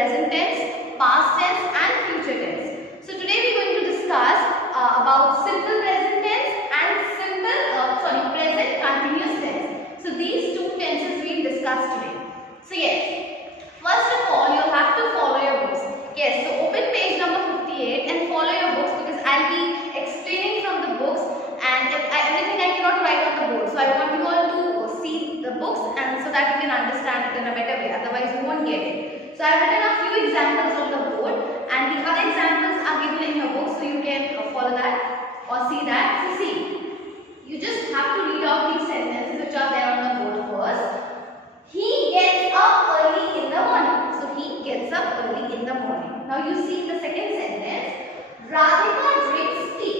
present tense, past tense and future tense. So today we are going to discuss about simple present tense and present continuous tense. So these two tenses we will discuss today. So yes, first of all you have to follow your books. Yes, so open page number 58 and follow your books because I'll be explaining from the books and everything I cannot write on the board. So I want you all to see the books and so that you can understand it in a better way. Otherwise you won't get it. So I have written a few examples on the board and the other examples are given in your book so you can follow that or see that. So see, you just have to read out these sentences which are there on the board first. He gets up early in the morning. So he gets up early in the morning. Now you see the second sentence. Radhika drinks tea.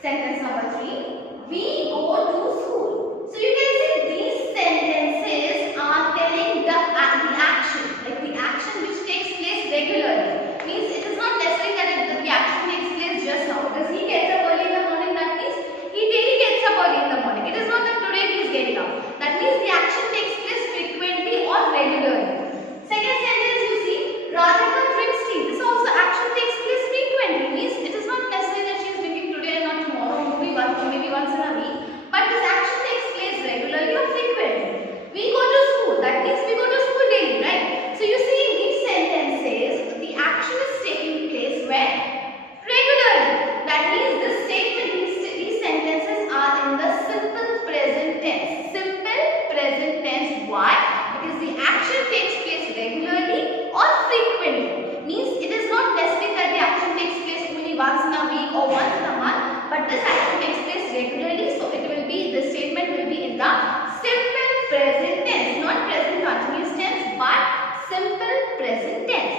Sentence number 3. We go to school. So you can see these sentences are telling the action. Like the action which takes place regularly. Means it is not necessary that the action takes place just now. Because he gets up early in the morning, that means he daily gets up early in the morning. It is not that today he is getting up. That means the action takes place frequently or regularly. Second sentence you see, Radhika drinks tea. This also action takes place frequently. Means it is not necessary that she is drinking today and not tomorrow, maybe once in a week. But this action takes place regularly or frequently. We go to school. That means we go to school daily, right? So you see in these sentences, the action is taking place when? Regularly. That means this statement, these sentences are in the simple present tense. Simple present tense. Why? Because the action takes place regularly or frequently. Means it is not necessary that the action takes place only once in a week or once in a month, but this action takes place regularly. So it will be, the statement will be in the simple present tense, not present continuous tense, but simple present tense.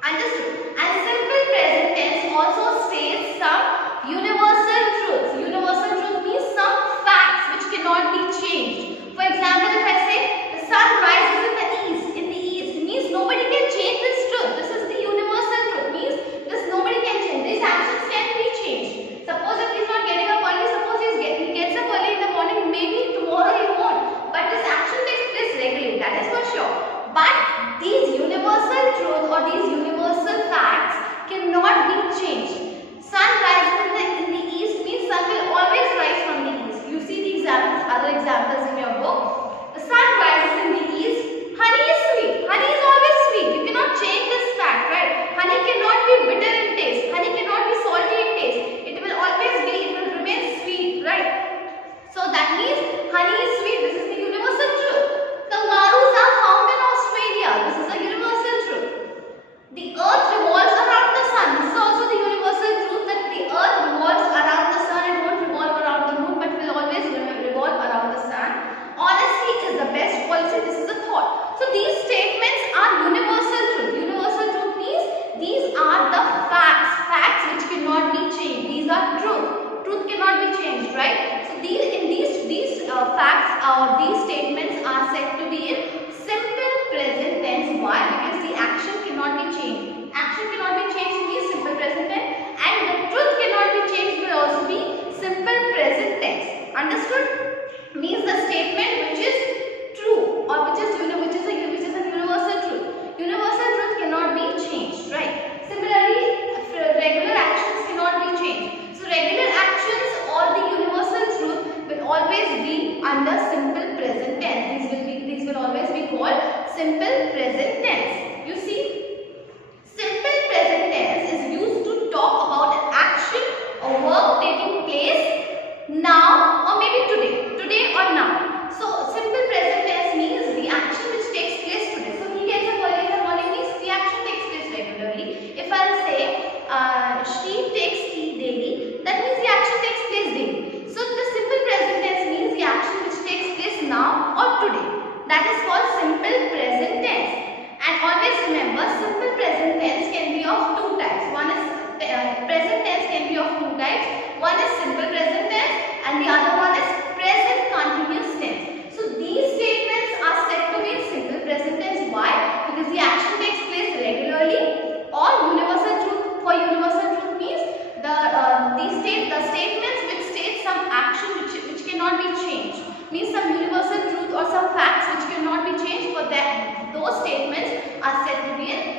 Understood? And simple present tense also states some universal truths. Universal truth means some facts which cannot be changed. For example, if I say the sun rises in the east, means nobody can change this truth. This is the universal truth. Means this nobody can change. These actions can be changed. Suppose if he is not getting up early, suppose he gets up early in the morning, maybe tomorrow he won't. But this action takes place regularly. That is for sure. But these universal truths or these universal facts cannot be changed. Sun rises in the east means sun will always rise from the east. You see the examples, other examples in your book. The sun rises in the east. Honey is sweet. Honey is always sweet. You cannot change this fact, right? Honey cannot be bitter in taste. Honey cannot be salty in taste. It will remain sweet, right? So that means honey is sweet. This is the universal truth. Kangaroos are found in Australia. This is a universal truth. The earth revolves around the sun. This is also the universal truth that the earth revolves around the sun and won't revolve around the moon but will always revolve around the sun. Honesty is the best policy. This is a thought. So these statements are universal truth. Universal truth means these are the facts. Facts which cannot be changed. These are truth. Truth cannot be changed, right? So these facts or these statements are said to be in simple present tense. Why? Because the action cannot be changed. Action cannot be changed means simple present tense, and the truth cannot be changed will also be simple present tense. Understood? Means the statement which is true or which is a universal truth. Universal truth cannot be changed, right? Similarly, regular actions cannot be changed. So regular actions or the universal truth will always be under simple present tense. These will always be called simple present tense. You see, simple present tense is used to talk about an action or work taking place now or maybe today or now. So simple present tense means the action which takes place today. So he gets up early in the morning means the action takes place regularly. If I'll say she takes tea daily, that means the action takes place daily. So the simple present tense means the action which takes place now or today. That is called simple present tense. And always remember, simple present tense can be of two types. One is present tense can be of two types. One is simple present tense and the other one is present continuous tense. So these statements are said to be in simple present tense. Why? Because the action takes place regularly or universal truth. For universal truth means the statements which state some action which cannot be changed. Means some universal truth or some facts which cannot be changed. For that, those statements are said to be in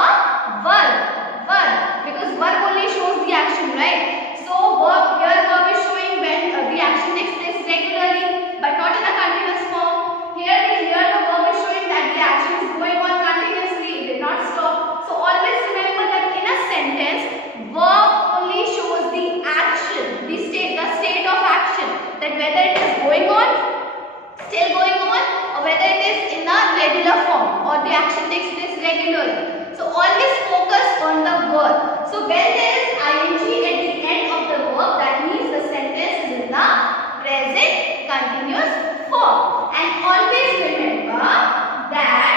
a verb. Verb, because verb only shows the action, right? So verb, here verb is showing when the action takes place regularly, but not in a continuous form. Here the verb is showing that the action is going on continuously, it did not stop. So always remember that in a sentence, verb only shows the action, the state of action, that whether it is going on, still going on, or whether it is in a regular form or the action takes place regularly. So always focus on the verb. So when there is ing at the end of the verb, that means the sentence is in the present continuous form. And always remember that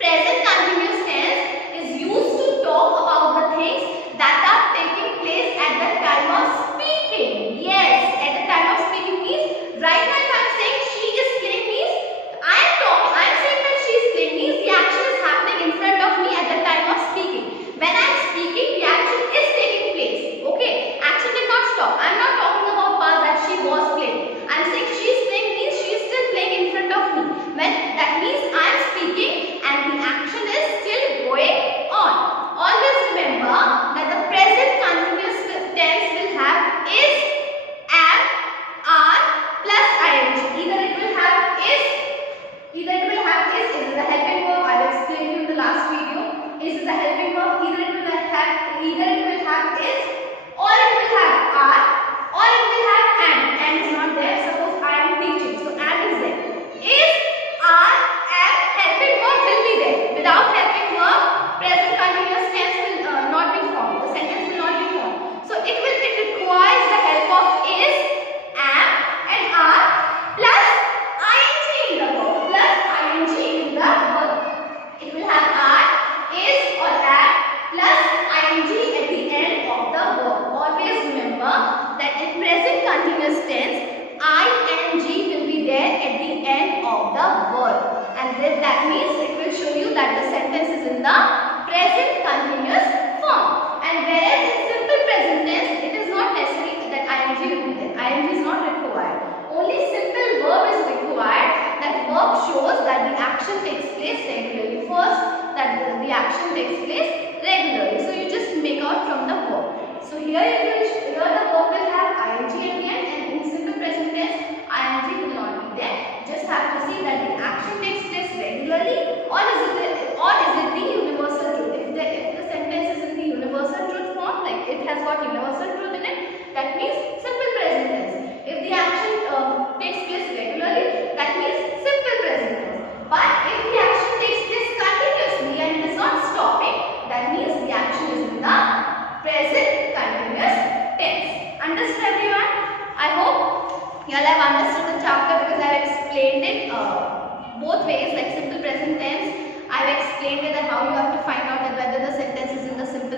present continuous tense is used to talk about the things that are taking place at the time of speaking. Yes, at the time of speaking means right now if I am saying she is playing means I am saying that she is playing means the action is happening in front of me at the time of speaking. When I am speaking, the action is taking place. Okay, action did not stop. I am not talking about past that she was playing. I am saying she is playing means she is still playing in front of me. When that means I am speaking and the action is still going on. Always remember that the present continuous tense will have is, am, are plus ing. Either it will have is is a helping verb. I will explain you in the last video. Is a helping verb. Either it will have is, or it will have are, or it will have and. And is not there. Suppose I am teaching, so and is there. Is, are, am, helping verb will be there. Without helping verb, present continuous tense will not be formed. The sentence will not be formed. So it requires the help of is, am, and are plus ing in the verb. Plus ing in the verb. It will have are, is, or am plus ing at the end of the verb. Always remember that in present continuous tense, ing will be there at the end of the verb, and then that means it will show you that the sentence is in the present continuous form. And whereas in simple present tense, it is not necessary that ing will be there. Ing is not required. Only simple verb is required. That verb shows that the action takes place regularly. First, that the action takes place regularly. So you just make out from the verb. So here the verb will have ing at the end, and in simple present tense, ing will not be there. Just have to see that the action takes place regularly, or is it the universal truth? If the sentence is in the universal truth form, like it has got universal truth in it, that means simple present tense. If the action takes place regularly, that means simple present tense. But if the action takes place continuously and it is not stopping, that means the action is in the present continuous tense. Understood everyone? I hope you all have understood the chapter, because I have explained it both ways, like simple present tense. I have explained it that how you have to find out that whether the sentence is in the simple